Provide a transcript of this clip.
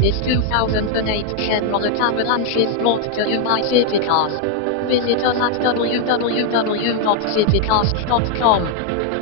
This 2008 Chevrolet Avalanche is brought to you by CityCars. Visit us at www.citycars.com.